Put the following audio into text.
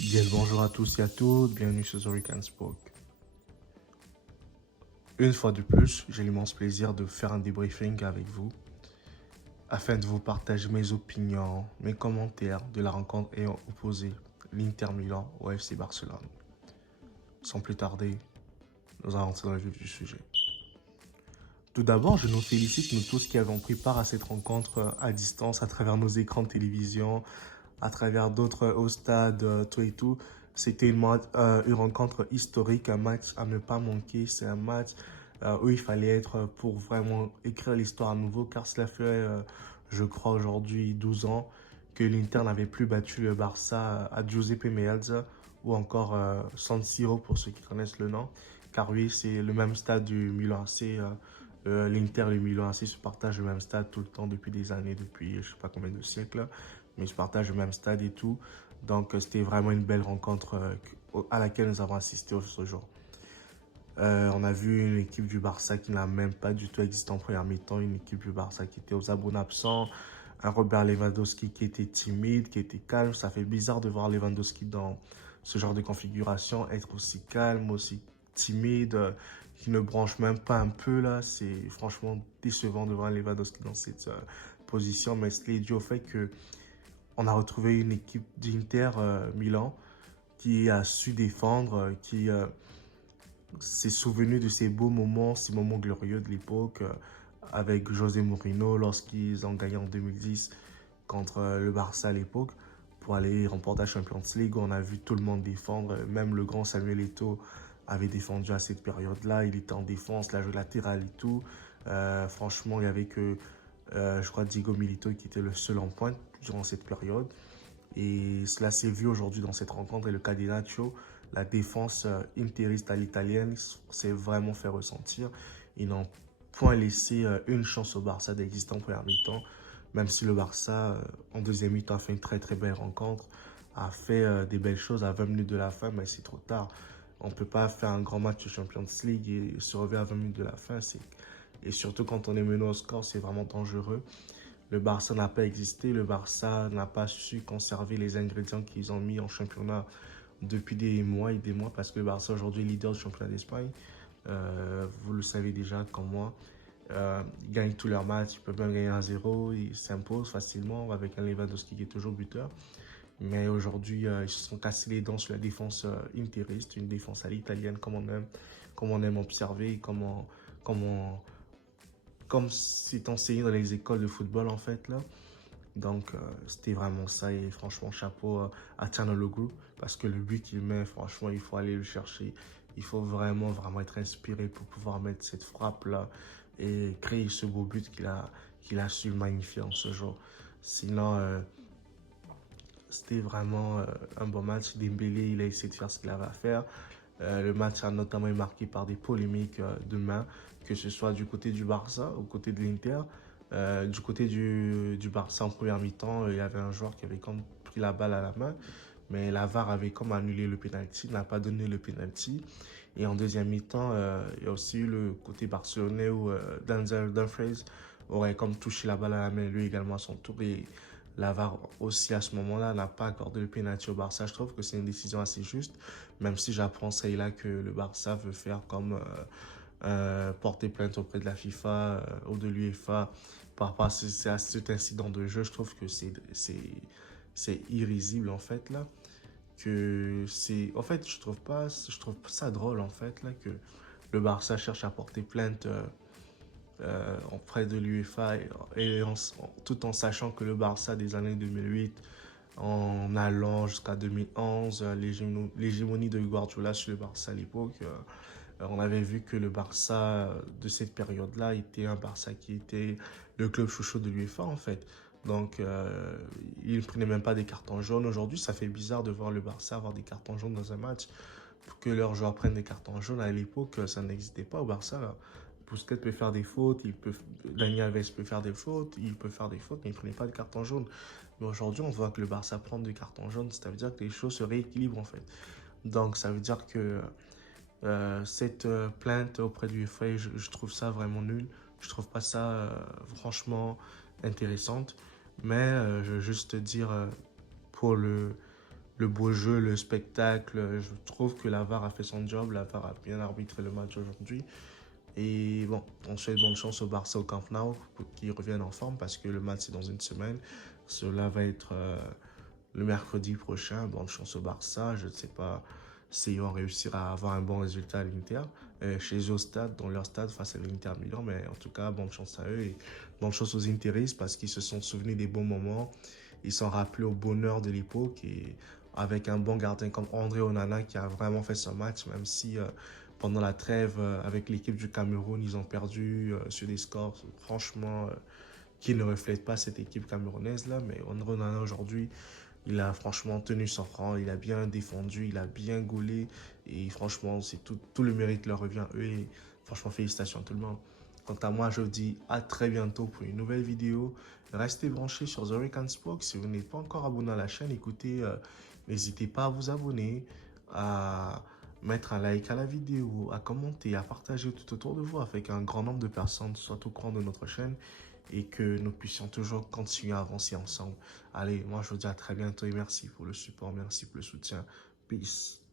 Bien le bonjour à tous et à toutes, bienvenue sur The Weekend Spoke. Une fois de plus, j'ai l'immense plaisir de faire un débriefing avec vous afin de vous partager mes opinions, mes commentaires de la rencontre ayant opposé l'Inter Milan au FC Barcelone. Sans plus tarder, nous allons entrer dans le vif du sujet. Tout d'abord, je nous félicite nous tous qui avons pris part à cette rencontre à distance à travers nos écrans de télévision, à travers d'autres au stade, tout et tout. C'était une rencontre historique, un match à ne pas manquer. C'est un match où il fallait être pour vraiment écrire l'histoire à nouveau, car cela fait, je crois, aujourd'hui 12 ans que l'Inter n'avait plus battu le Barça à Giuseppe Meazza ou encore San Siro pour ceux qui connaissent le nom. Car oui, c'est le même stade du Milan AC. L'Inter et le Milan AC se partagent le même stade tout le temps depuis des années, depuis je sais pas combien de siècles, mais ils se partagent le même stade et tout. Donc c'était vraiment une belle rencontre à laquelle nous avons assisté ce jour. On a vu une équipe du Barça qui n'a même pas du tout existé en première mi-temps, une équipe du Barça qui était aux abonnés absents, un Robert Lewandowski qui était timide, qui était calme. Ça fait bizarre de voir Lewandowski dans ce genre de configuration, être aussi calme, aussi timide, qui ne branche même pas un peu là. C'est franchement décevant de voir Lewandowski dans cette position, mais c'est dû au fait que on a retrouvé une équipe d'Inter Milan qui a su défendre, qui s'est souvenu de ces beaux moments, ces moments glorieux de l'époque avec José Mourinho lorsqu'ils ont gagné en 2010 contre le Barça à l'époque pour aller remporter la Champions League. On a vu tout le monde défendre, même le grand Samuel Eto'o avait défendu à cette période-là. Il était en défense, la jeu latéral et tout. Franchement, il y avait que, je crois, Diego Milito qui était le seul en pointe durant cette période. Et cela s'est vu aujourd'hui dans cette rencontre et le Catenaccio. La défense interiste à l'italienne s'est vraiment fait ressentir. Ils n'ont point laissé une chance au Barça d'exister en première mi-temps, même si le Barça, en deuxième mi-temps, a fait une très très belle rencontre, a fait des belles choses à 20 minutes de la fin, mais c'est trop tard. On ne peut pas faire un grand match de Champions League et se relever à 20 minutes de la fin. Et surtout quand on est mené au score, c'est vraiment dangereux. Le Barça n'a pas existé, le Barça n'a pas su conserver les ingrédients qu'ils ont mis en championnat depuis des mois et des mois, parce que le Barça aujourd'hui est leader du championnat d'Espagne. Vous le savez déjà comme moi. Ils gagnent tous leurs matchs, ils peuvent même gagner 1-0, ils s'imposent facilement avec un Lewandowski qui est toujours buteur. Mais aujourd'hui, ils se sont cassés les dents sur la défense interiste, une défense à l'italienne comme on aime observer, comme c'est enseigné dans les écoles de football en fait là. Donc c'était vraiment ça et franchement chapeau à Tchanologlu parce que le but qu'il met, franchement il faut aller le chercher. Il faut vraiment vraiment être inspiré pour pouvoir mettre cette frappe là et créer ce beau but qu'il a su magnifier en ce jour. Sinon c'était vraiment un bon match. Dembélé il a essayé de faire ce qu'il avait à faire. Le match a notamment été marqué par des polémiques de main, que ce soit du côté du Barça ou côté de l'Inter. Du côté du Barça en première mi-temps, il y avait un joueur qui avait comme pris la balle à la main, mais la VAR avait comme annulé le penalty, n'a pas donné le penalty. Et en deuxième mi-temps, il y a aussi eu le côté barcelonais où Denzel Dumfries aurait comme touché la balle à la main, lui également à son tour. Et la VAR aussi à ce moment-là n'a pas accordé le penalty au Barça. Je trouve que c'est une décision assez juste, même si j'apprends ça et là que le Barça veut faire comme porter plainte auprès de la FIFA ou de l'UEFA par rapport à cet incident de jeu. Je trouve que c'est irrisible en fait là. Que c'est en fait je trouve pas ça drôle en fait là que le Barça cherche à porter plainte auprès de l'UEFA tout en sachant que le Barça des années 2008 en allant jusqu'à 2011, l'hégémonie de Guardiola sur le Barça à l'époque, on avait vu que le Barça de cette période-là était un Barça qui était le club chouchou de l'UEFA en fait. Donc, ils ne prenaient même pas des cartons jaunes. Aujourd'hui, ça fait bizarre de voir le Barça avoir des cartons jaunes dans un match. Pour que leurs joueurs prennent des cartons jaunes, à l'époque, ça n'existait pas au Barça. Là. Busquets peut faire des fautes, Dani Alves peut faire des fautes, il peut faire des fautes, mais il ne prenait pas de carton jaune. Mais aujourd'hui, on voit que le Barça prend des cartons jaunes, ça veut dire que les choses se rééquilibrent en fait. Donc, ça veut dire que cette plainte auprès du FA, je trouve ça vraiment nul. Je trouve pas ça franchement intéressante. Mais je veux juste dire pour le beau jeu, le spectacle. Je trouve que la VAR a fait son job. La VAR a bien arbitré le match aujourd'hui. Et bon, on souhaite bonne chance au Barça au Camp Nou pour qu'ils reviennent en forme parce que le match c'est dans une semaine. Cela va être le mercredi prochain. Bonne chance au Barça. Je ne sais pas si on réussira à avoir un bon résultat à l'Inter. Chez eux au stade, dans leur stade face à l'Inter Milan. Mais en tout cas, bonne chance à eux et bonne chance aux Interistes parce qu'ils se sont souvenus des bons moments. Ils sont rappelés au bonheur de l'époque et avec un bon gardien comme André Onana qui a vraiment fait son match, même si pendant la trêve avec l'équipe du Cameroun, ils ont perdu sur des scores franchement qui ne reflètent pas cette équipe camerounaise là. Mais André Onana aujourd'hui, il a franchement tenu son rang, il a bien défendu, il a bien gaulé et franchement, c'est tout le mérite leur revient à eux et franchement, félicitations à tout le monde. Quant à moi, je vous dis à très bientôt pour une nouvelle vidéo. Restez branchés sur The Rican Spoke. Si vous n'êtes pas encore abonné à la chaîne, écoutez, n'hésitez pas à vous abonner, à mettre un like à la vidéo, à commenter, à partager tout autour de vous afin qu'un grand nombre de personnes soient au courant de notre chaîne et que nous puissions toujours continuer à avancer ensemble. Allez, moi je vous dis à très bientôt et merci pour le support, merci pour le soutien. Peace.